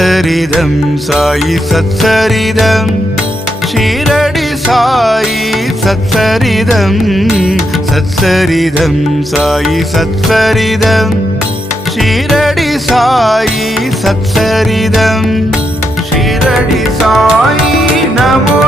சச்சரிதம் சாயி சச்சரிதம் ஷீரடி சாயி சச்சரிதம் சச்சரிதம் சாயி சச்சரிதம் ஷீரடி சாயி சச்சரிதம் ஷீரடி சாயி நமோ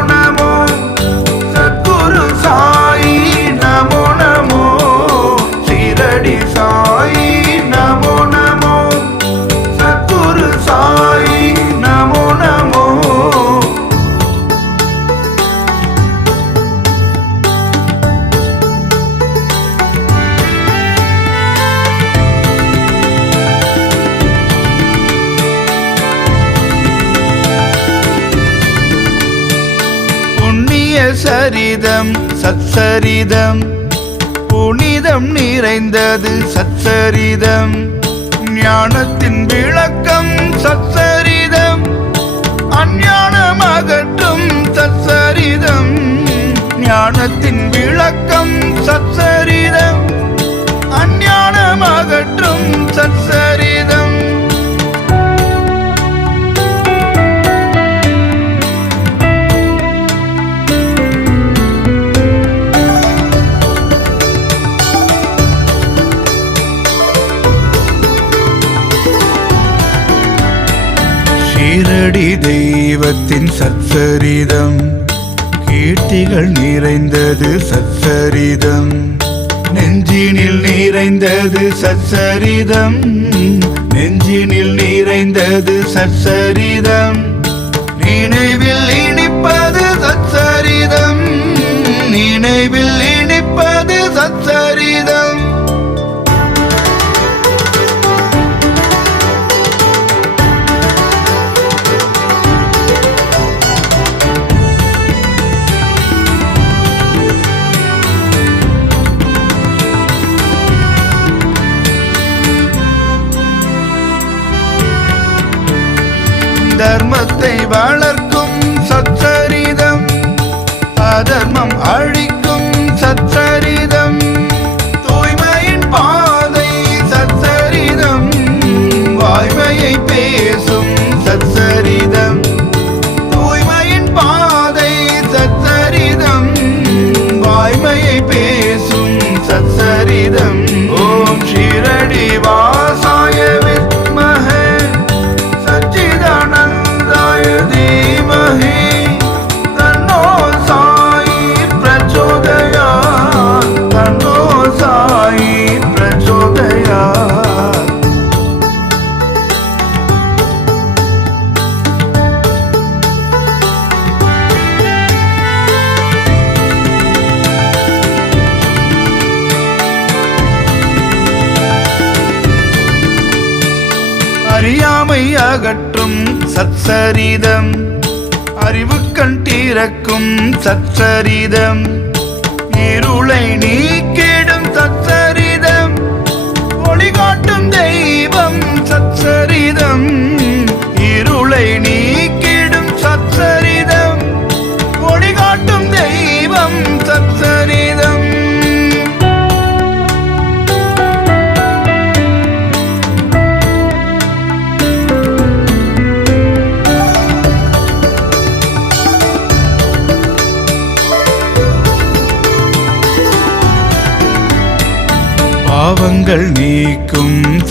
சரிதம் சச்சரிதம். புனிதம் நிறைந்தது சச்சரிதம். ஞானத்தின் விளக்கம் சச்சரிதம். அஞ்ஞானம் அகற்றும் சச்சரிதம். ஞானத்தின் விளக்கம் சச்ச ஷீரடி தெய்வத்தின் சச்சரிதம். கீர்த்திகள் நிறைந்தது சச்சரிதம். நெஞ்சினில் நிறைந்தது சச்சரிதம். நெஞ்சினில் நிறைந்தது சச்சரிதம். சச்சரிதம்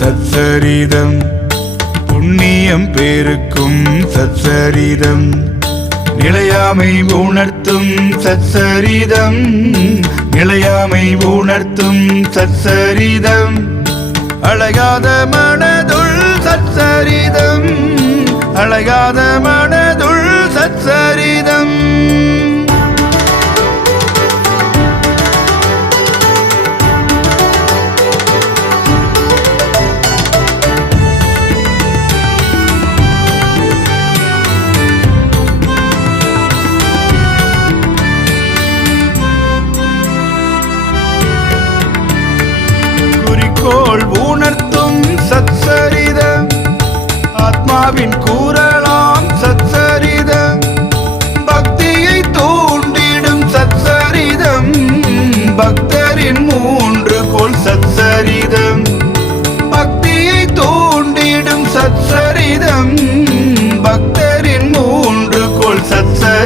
சச்சரிதம். புண்ணியம் பேருக்கும் சச்சரிதம். நிலையாமை உணர்த்தும் சச்சரிதம். நிலையாமை உணர்த்தும் சச்சரிதம். அழகாத மனதுள் சச்சரிதம். அழகாத மன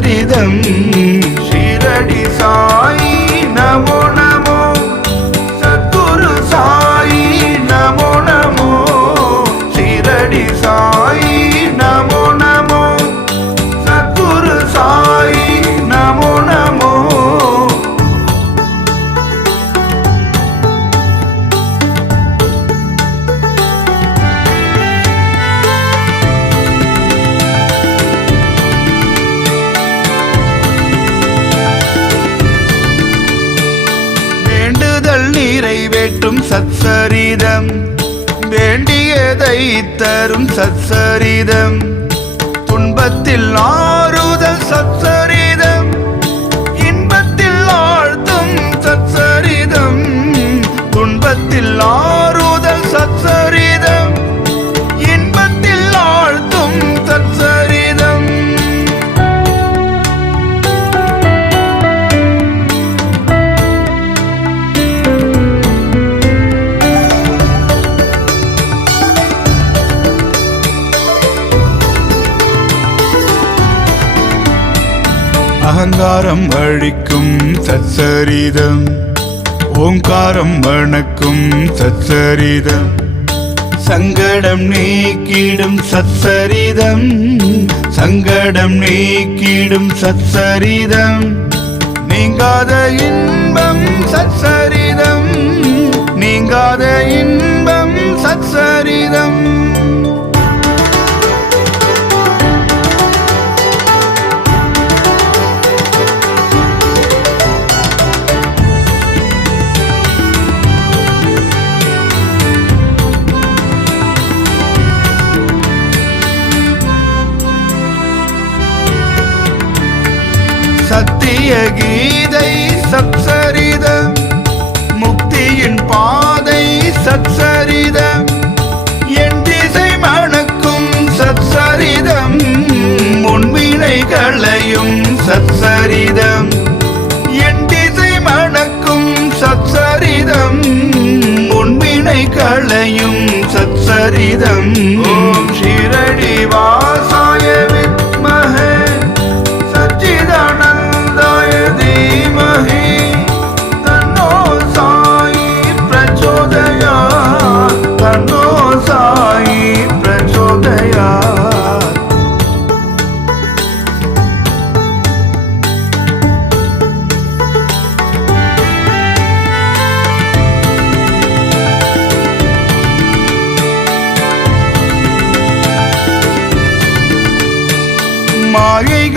சரிதம் துன்பத்தில் ஓங்காரம் அழிக்கும் சச்சரிதம் ஓங்காரம் வணக்கும் சச்சரிதம் சங்கடம் நீக்கிடும் சச்சரிதம் சங்கடம் நீக்கிடும் சச்சரிதம் நீங்காத இன்பம் சச்சரிதம் நீங்காத இன்பம் சச்சரிதம் சத்சரிதம் முக்தியின் பாதை சத்சரிதம்.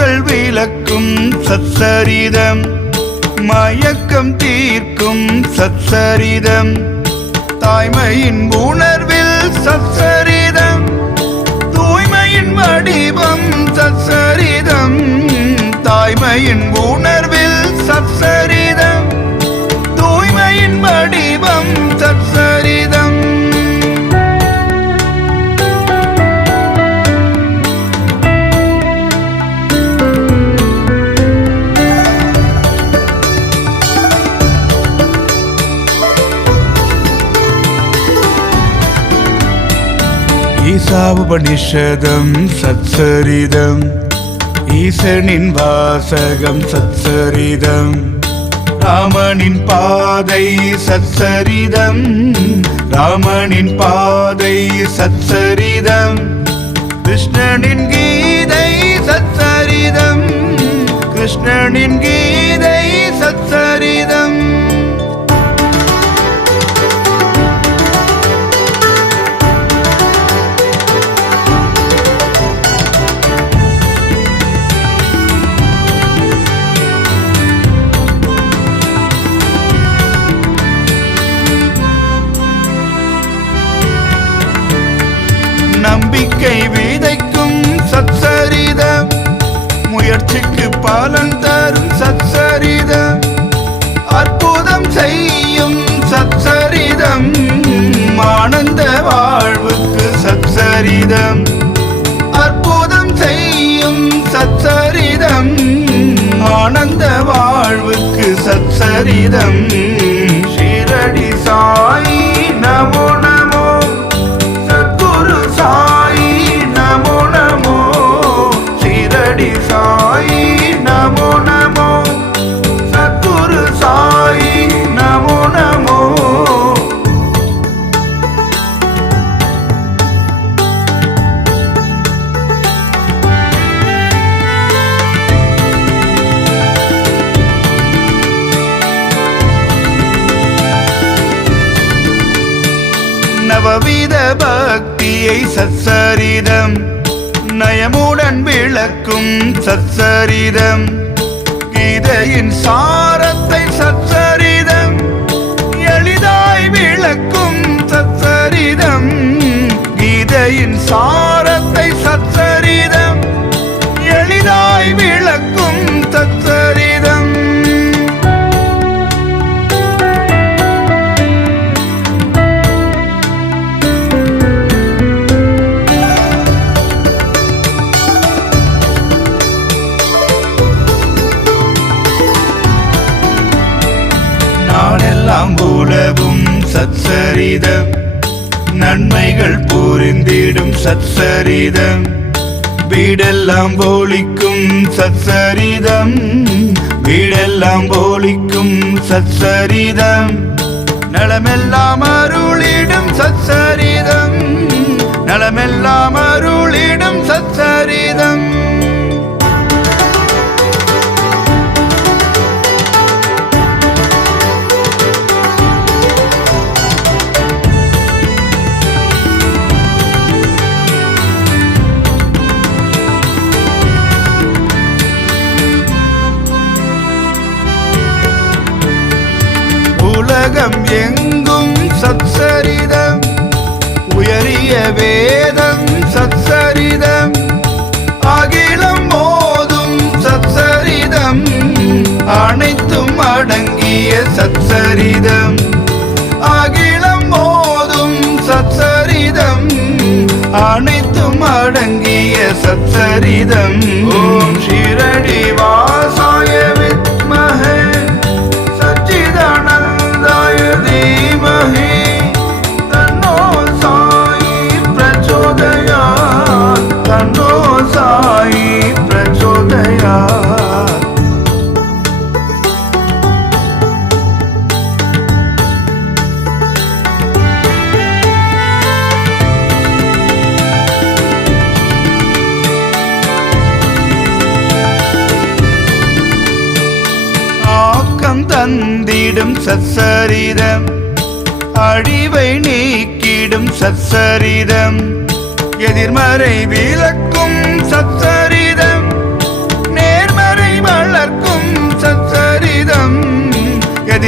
மாயைகள் விளக்கும் சச்சரிதம். மயக்கம் தீர்க்கும் சச்சரிதம். தாய்மையின் உணர்வில் சச்சரிதம். தூய்மையின் வடிவம் சச்சரிதம். தாய்மையின் உணர்வில் சச்சரிதம். தூய்மையின் வடிவம் சச்சரிதம். ஈசாவுபனிஷதம் சத்சரிதம் ஈசனின் வாசகம் சத்சரிதம் ராமனின் பாதை சத்சரிதம் ராமனின் பாதை சத்சரிதம் கிருஷ்ணனின் கீதை சத்சரிதம் கிருஷ்ணனின் கீதை சத்சரிதம் நம்பிக்கை விதைக்கும் சத்சரிதம் முயற்சிக்கு பலன் தரும் சத்சரிதம் அற்புதம் செய்யும் சச்சரிதம். ஆனந்த வாழ்வுக்கு சச்சரிதம். அற்புதம் செய்யும் சச்சரிதம். ஆனந்த வாழ்வுக்கு சச்சரிதம். ஷீரடி சாய் நமோ சச்சரிதம். நயமுடன் விளக்கும் சச்சரிதம். கீதையின் சாரத்தை சச்சரிதம். எளிதாய் விளக்கும் சச்சரிதம். கீதையின் சார சச்சரிதம். வீடெல்லாம் போலிக்கும் சச்சரிதம். வீடெல்லாம் போலிக்கும் சச்சரிதம். நலமெல்லாம் அருளிடும் சச்சரிதம். நலமெல்லாம் அருளிடும் சச்சரிதம் உயரிய வேதம் சச்சரிதம் அகிலம் மோதும் சச்சரிதம் அனைத்தும் அடங்கிய சச்சரிதம் அகிலம் மோதும் சச்சரிதம் அனைத்தும் அடங்கிய சச்சரிதம் ஓம் ஷிரடி வாசாயம்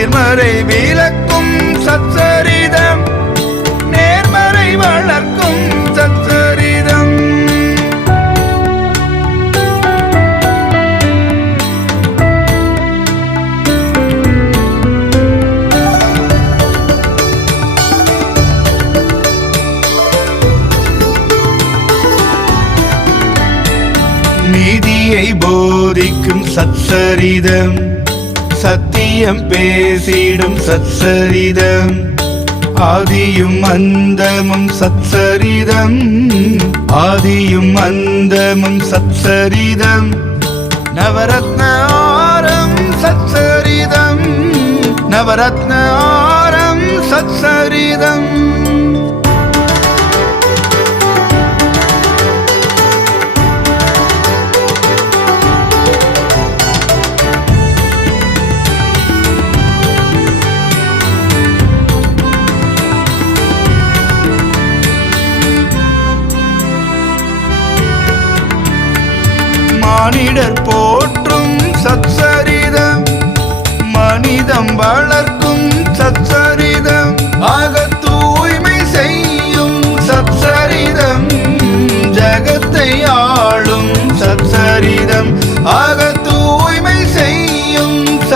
எதிர்மறை விளக்கும் சச்சரிதம். நேர்மறை வளர்க்கும் சச்சரிதம். நீதியை போதிக்கும் சச்சரிதம். சத் சத்தியம் பேசிடும் சச்சரிதம். ஆதியும் அந்தமும் சச்சரிதம். ஆதியும் அந்தமும் சச்சரிதம். நவரத்ன ஆரம் சச்சரிதம். நவரத்ன ஆரம் சச்சரிதம்.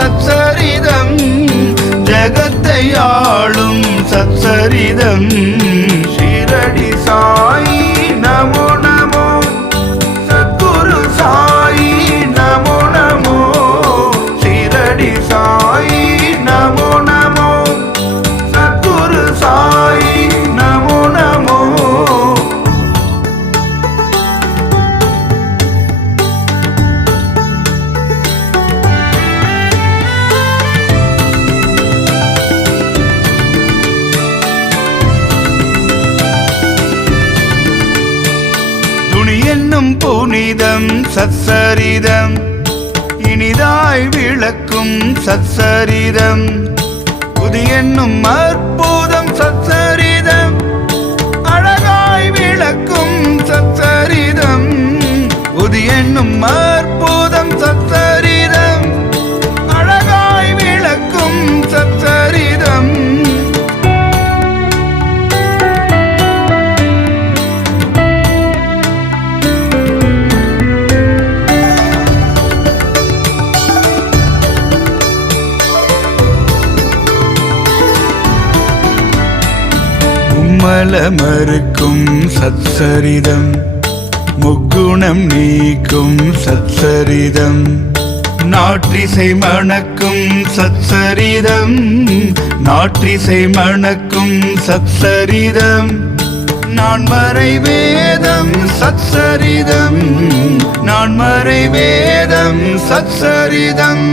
சச்சரிதம் ஜகத்தை ஆளும் சச்சரிதம். விளக்கும் சத்சரிதம் புதியென்னும் அற்புதம் சத்சரிதம் அழகாய் விளக்கும் சத்சரிதம் புதியென்னும் அற்புதம் முக்குணம் நீக்கும் சத்சரிதம் நாற்றிசை மணக்கும் சத்சரிதம் நாற்றிசை மணக்கும் சத்சரிதம் நான் மறை வேதம் சத்சரிதம் நான் மறை வேதம் சத்சரிதம்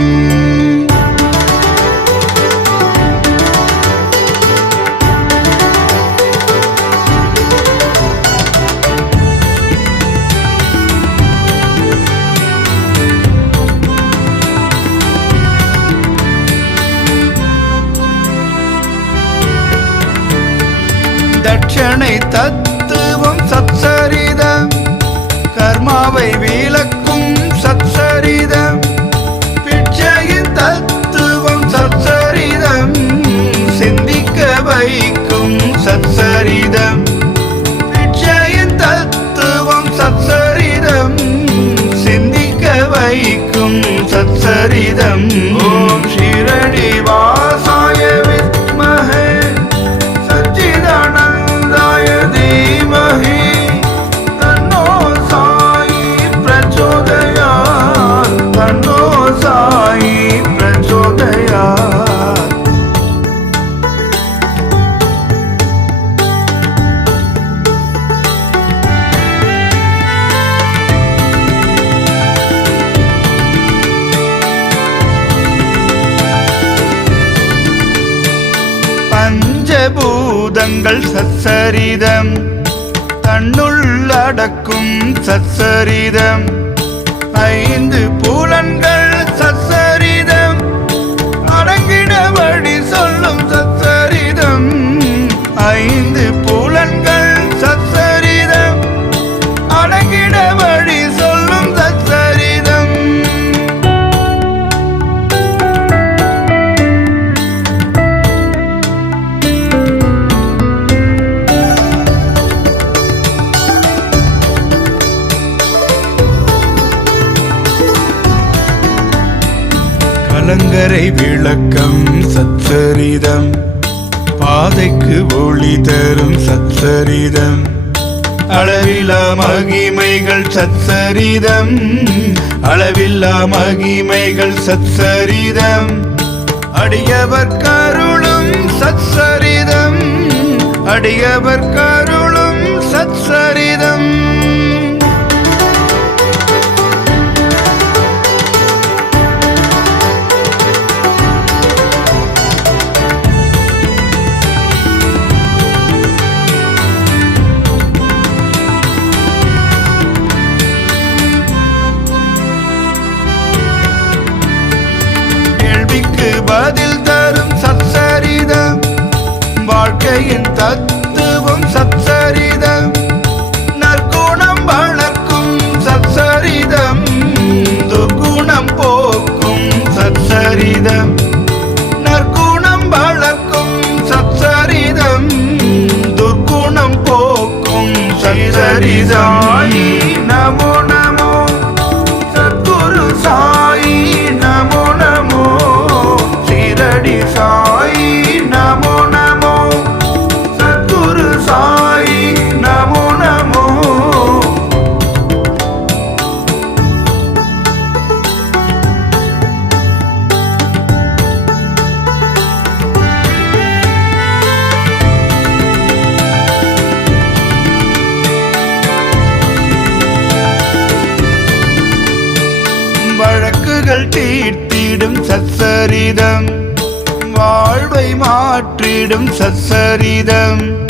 பஞ்சபூதங்கள் சச்சரிதம். தன்னுள்ளடக்கும் சச்சரிதம். ஐந்து புலன்கள் கலங்கரை விளக்கம் சச்சரிதம். பாதைக்கு ஒளி தரும் சச்சரிதம். அளவில்லா மகிமைகள் சச்சரிதம். அளவில்லா மகிமைகள் சச்சரிதம். அடியவர் கருளும் சச்சரிதம். அடியவர் கருளும் சச்சரிதம். வாழ்க்கையின் தத்துவம் சச்சரிதம் நற்குணம் வளர்க்கும் சச்சரிதம் துர்குணம் போக்கும் சச்சரிதம் நற்குணம் வளர்க்கும் சச்சரிதம் துர்குணம் போக்கும் சச்சரிதாயி சச்சரிதம். வாழ்வை மாற்றிடும் சச்சரிதம்.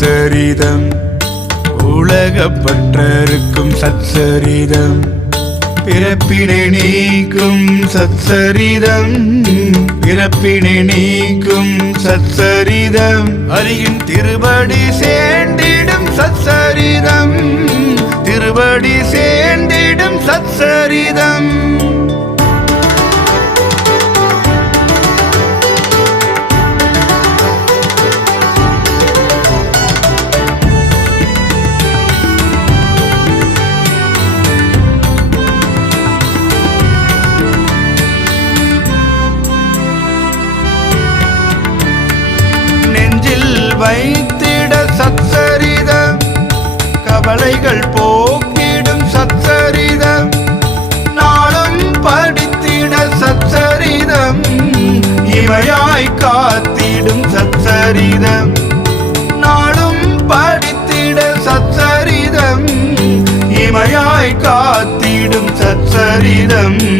சச்சரிதம். உலகப்பற்றருக்கும் சச்சரிதம். பிறப்பினை நீக்கும் சச்சரிதம். பிறப்பினை நீக்கும் சச்சரிதம். அரியின் திருபடி சேர்ந்திடும் சச்சரிதம். திருபடி சேர்ந்திடும் சச்சரிதம். ஆனந்தம்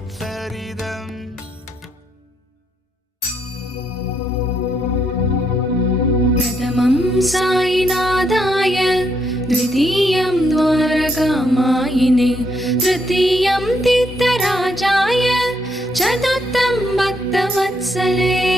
சச்சரிதம் பிரதமம் சாயிநாதாய द्वितीयं द्वारकामायिने तृतीयं तीर्थराजाय चतुर्थं भक्तवत्सले